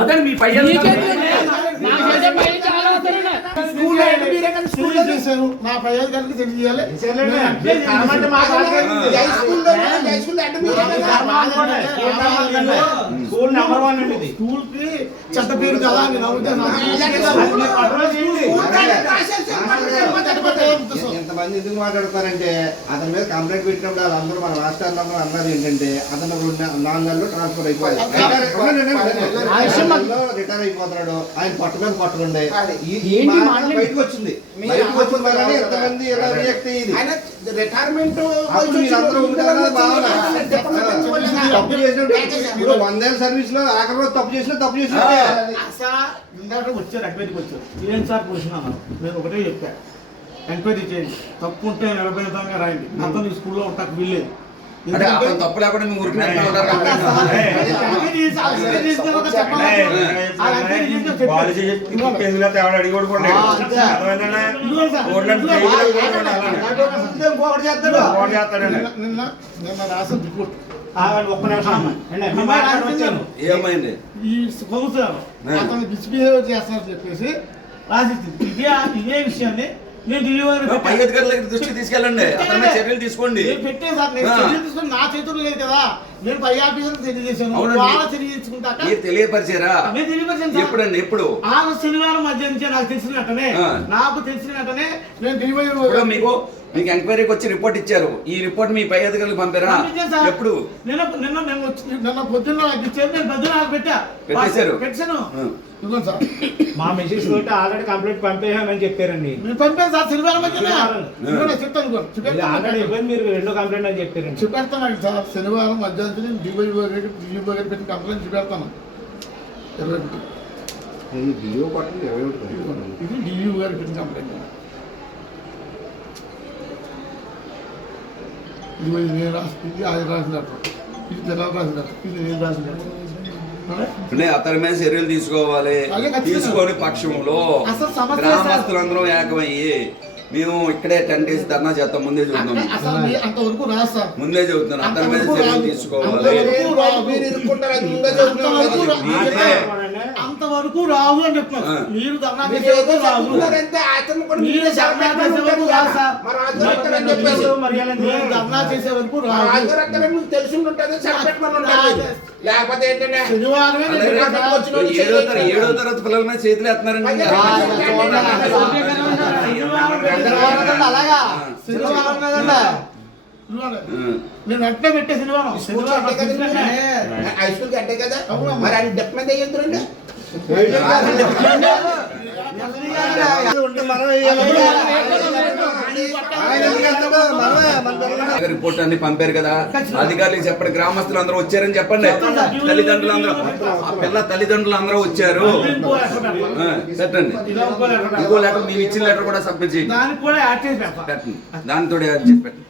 అదే మీ పై నా పై అధికారికి తెలియాలి. స్కూల్ నెంబర్ 1 అండి. స్కూల్ కి చెత్త పేరు కదా అని ఎంతమంది ఎందుకు మాట్లాడతారంటే అతని మీద కంప్లైంట్ పెట్టినప్పుడు వాళ్ళందరూ మన రాష్ట్రాల్లో అన్నది ఏంటంటే అతను 4 నెలలు ట్రాన్స్ఫర్ అయిపోయాడు, రిటైర్ అయిపోతున్నాడు. ఆయన పొట్ట మీద పట్టుకుండే బయటకు వచ్చింది. ఎంతమంది ఇలా రియాక్ట్ అయ్యింది. రిటైర్మెంట్ తప్పు చేసినప్పుడు 100 ఏళ్ళ సర్వీస్ లో ఆఖరి రోజు తప్పు చేసిన వచ్చారు ఎంక్వైరీకి వచ్చారు. ఏం సార్ కూర్చున్నాను నేను ఒకటే చెప్పా, ఎంక్వైరీ చేయండి, తప్పు ఉంటే 40 విధంగా రాయండి. అతను ఈ స్కూల్లో ఉంటాకు వీల్లేదు. తప్పు లేకుండా నిన్న రాసిన రిపోర్ట్ ఒక్క నిమిషం ఏమైంది ఈ సంవత్సరం అతను మిస్బిహేవ్ చేస్తానని చెప్పేసి రాసిచ్చింది. ఇదే విషయాన్ని నేను పై అధికారుల దృష్టికి తీసుకెళ్ళండి, అతని మీద చర్యలు తీసుకోండి. పెట్టే సార్ నేను చర్యలు తీసుకుని నా చేతుల్లో లేదు కదా, నేను పై ఆఫీసర్కి తెలియజేశాను. వాళ్ళ తెలియజేసుకుంటాక మీరు తెలియపరిచారా? నేను తెలియపరిచాను. ఎప్పుడండి? ఎప్పుడు? శనివారం మధ్య నుంచి నాకు తెలిసిన వెంటనే నేను మీకు ఎంక్వైరీకి వచ్చి రిపోర్ట్ ఇచ్చారు. ఈ రిపోర్ట్ మీ పై అధికారులకు పంపారా? ఎప్పుడు? నిన్న పొద్దున్న నాకు ఇచ్చారు. నేను పొద్దున్న నాకు పెట్టాను. మా మెసేజ్ తోటి ఆల్రెడీ కంప్లైంట్ పంపేయామని చెప్పారండి. నేను పంపాను సార్ శనివారం మధ్యన చెప్తాను. మీరు 2 కంప్లైంట్ అని చెప్పారండి. చూపెడతాను సార్. శనివారం మధ్యాహ్నం నేను డిఓ గారికి పెట్టిన కంప్లైంట్ చూపెడతాను. ఇది డిఓ గారికి పెట్టిన కంప్లైంట్. ఇది నేను రాసింది, అది రాసినట్టు, ఇది జనాలు రాసినట్టు, ఇది నేను రాసినట్టు. అతని మీద చర్యలు తీసుకోవాలి. తీసుకొని పక్షంలో గ్రామస్తులందరూ ఏకమయ్యి మేము ఇక్కడే 10 days ధర్నా చేస్తాం. ముందే చెబుతున్నాం, ముందే చెబుతున్నాను. అతని మీద చర్యలు తీసుకోవాలి. అంతవరకు రావు అని చెప్తున్నారు. మీరు ధర్నా చేసే వరకు తెలిసి ఉంటుంది. లేకపోతే ఏంటంటే శనివారమే 7వ తరగతి పిల్లల మీద చేతులు ఎత్తున్నారండి. నేను వెంటనే పెట్టే శనివారం హై స్కూల్ అంటే కదా, మరి ఆయన డెప్మెంట్ అయ్యేందురండి. రిపోర్ట్ అన్ని పంపారు కదా, అధికారులకు చెప్పండి. గ్రామస్తులు అందరూ వచ్చారని చెప్పండి. తల్లిదండ్రులు అందరూ వచ్చారు పెట్టండి. ఇంకో లెటర్, నేను ఇచ్చిన లెటర్ కూడా సబ్మిట్ చేయండి. దానితో యాడ్ చేసి పెట్టండి.